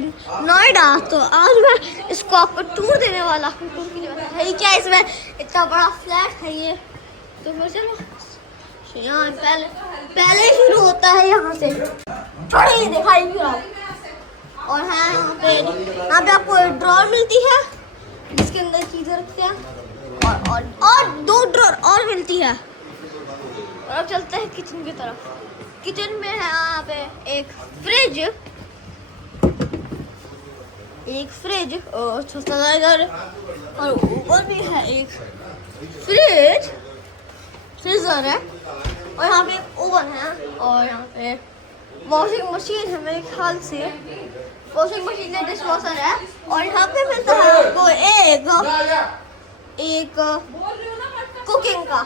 नोएडा। तो आज मैं इसको आपको टूर देने वाला हूँ। टूर के लिए है क्या इसमें इतना बड़ा फ्लैट है ये। तो मैं चलो यहाँ पहले शुरू होता है यहाँ से, छोड़िए दिखाई भी रहा। और है यहाँ पे आपको ड्रॉर मिलती है जिसके अंदर चीजें रखते हैं, और 2 ड्रॉर और मिलती है। और अब चलते हैं किचन की तरफ। किचन में है यहाँ पे एक फ्रिज और छोटा इधर, और ऊपर भी है एक फ्रीजर है, और यहाँ पे एक ओवन है, और यहाँ पे वॉशिंग मशीन है मेरे ख्याल से। वॉशिंग मशीन है, डिश वॉशर है, और यहाँ पे मिलता है आपको एक कुकिंग का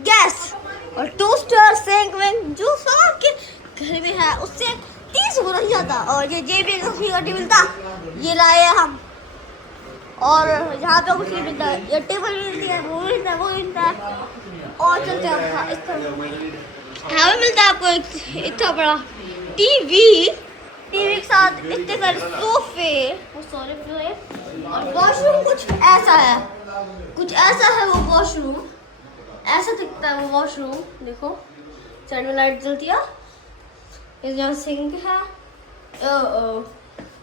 गैस और टोस्टर, सिंक विंक जो सब आपके घर में है उससे 30 गुना ही जाता। और ये भी मिलता, ये लाए हम। और यहाँ पे कुछ नहीं मिलता, ये टेबल मिलती है, वो मिलता है। और चलते हैं इस तरफ। यहाँ पे मिलता है आपको इतना बड़ा टीवी के साथ इतने सारे सोफे, और वॉशरूम कुछ ऐसा है वो वॉशरूम। ऐसा दिखता है वो वॉशरूम, देखो साइड में लाइट जलती है। यहाँ सिंक है,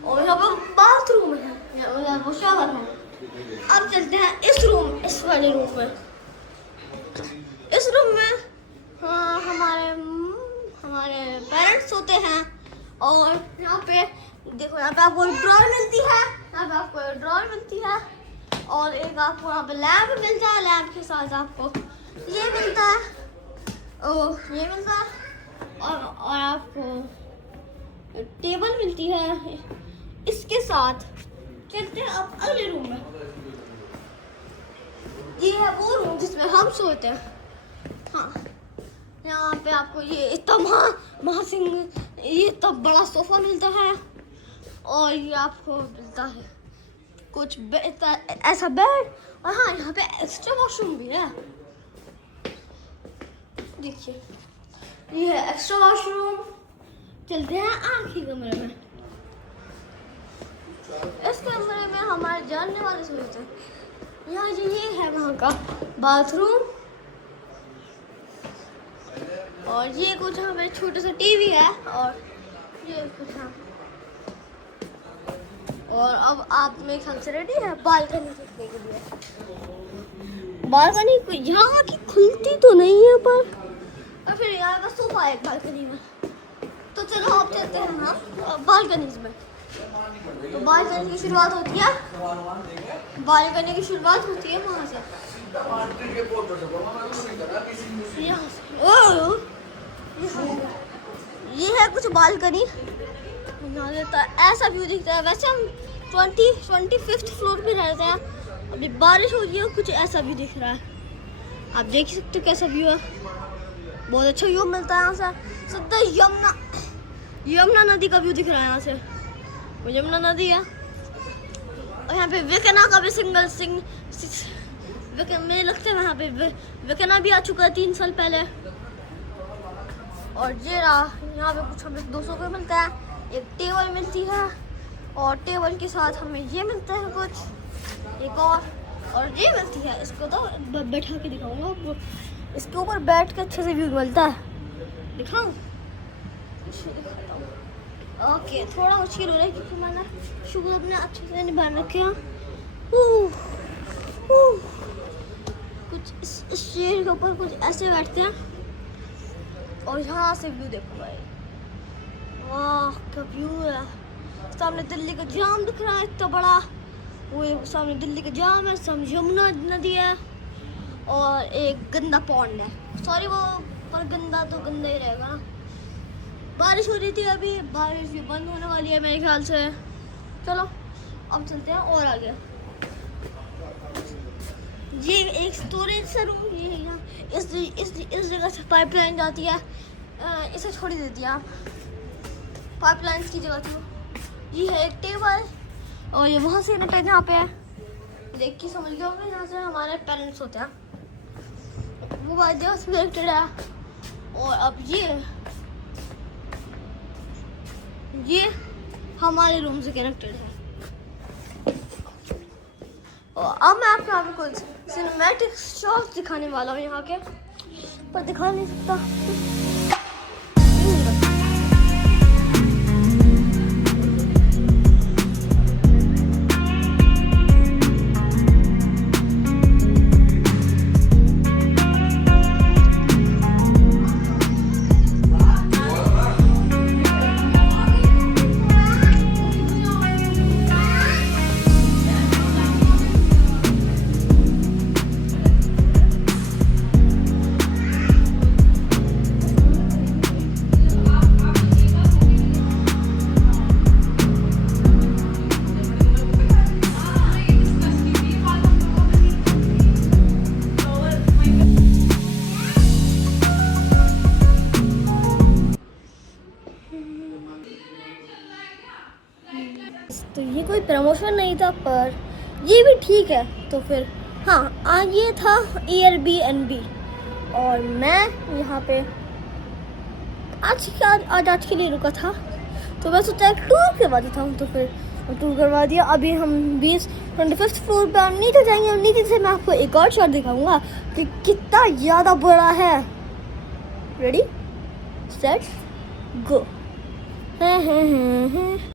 और यहाँ पर बाथरूम है, वो शावर है। अब चलते हैं इस वाले रूम में। इस रूम में हमारे पेरेंट्स होते हैं। और यहाँ पे देखो, यहाँ पे आपको ड्रॉर मिलती है, और एक आपको यहाँ पे लैंप मिलता है। लैंप के साथ आपको ये मिलता है, और आपको टेबल मिलती है इसके साथ। चलते हैं अब अगले रूम में। ये है वो रूम जिसमें हम सोते हैं। हाँ, यहाँ पे आपको ये इतना बड़ा सोफा मिलता है, और ये आपको मिलता है कुछ ऐसा बेड। और हाँ, यहाँ पे एक्स्ट्रा वॉशरूम भी है, देखिए ये है एक्स्ट्रा वॉशरूम। चलते हैं आखिरी कमरे में। इस कमरे में हमारे जानने वाले सोते हैं। यहाँ ये है वहाँ का बाथरूम, और ये कुछ यहाँ पे छोटा सा टीवी है, और ये कुछ है। और अब आप मेरे ख्याल से रेडी है बालकनी देखने के लिए। बालकनी यहाँ की खुलती तो नहीं है, पर और फिर यहाँ का सोफा है बालकनी में। तो चलो आप चलते हैं हम बालकनीज में। तो बालकनी की शुरुआत होती है वहाँ से। ये है कुछ बालकनी, ऐसा व्यू दिखता है। वैसे हम 25th फ्लोर पे रहते हैं। अभी बारिश हो रही है, कुछ ऐसा व्यू दिख रहा है। आप देख सकते हो कैसा व्यू है। बहुत अच्छा व्यू मिलता है यहाँ से। सीधा यमुना नदी का व्यू दिख रहा है यहाँ से। वो यमुना नदी है, और यहाँ पे वेकना का भी मुझे लगता है वहाँ पे वेकना भी आ चुका है 3 साल पहले। और ये यहाँ पे कुछ हमें 200 का मिलता है। एक टेबल मिलती है, और टेबल के साथ हमें ये मिलता है कुछ एक और ये मिलती है। इसको तो बैठा के दिखाऊंगा आपको। इसके ऊपर बैठ के अच्छे से व्यू मिलता है। दिखाऊं? ओके, थोड़ा मुश्किल हो रहा है क्योंकि मैंने शुरू अपने अच्छे से नहीं बन रखे हैं। कुछ इस शेर के ऊपर कुछ ऐसे बैठते हैं, और यहाँ से व्यू देखो भाई, वाह क्या व्यू है। सामने दिल्ली का जाम दिख रहा है इतना बड़ा। वो सामने दिल्ली का जाम है, सामने यमुना नदी है, और एक गंदा पॉन्ड है। सॉरी, वो पर गंदा तो गंदा ही रहेगा ना। बारिश हो रही थी, अभी बारिश भी बंद होने वाली है मेरे ख्याल से। चलो अब चलते हैं और आगे। ये एक स्टोरेज सा रूम, ये यहाँ इस जगह से पाइपलाइन जाती है। इसे छोड़ ही देती है आप, पाइपलाइन की जगह थी। ये है एक टेबल, और ये वहाँ से नेट यहाँ पे है। देख के समझ गए होंगे, यहाँ से हमारे पेरेंट्स होते हैं। वो बात जगह से कनेक्टेड है। और अब ये हमारे रूम से कनेक्टेड है। और अब मैं आपको कुछ सिनेमैटिक शॉट्स दिखाने वाला हूँ यहाँ के, पर दिखा नहीं सकता। तो ये कोई प्रमोशन नहीं था, पर ये भी ठीक है। तो फिर हाँ, आज ये था Airbnb और मैं यहाँ पे आज के लिए रुका था। तो मैं सोचा टूर करवा देता हूँ, तो फिर टूर करवा दिया। अभी हम 25th फ्लोर पे नीचे जाएंगे और नीचे से मैं आपको एक और शॉट दिखाऊंगा कि कितना ज़्यादा बड़ा है। Ready set go.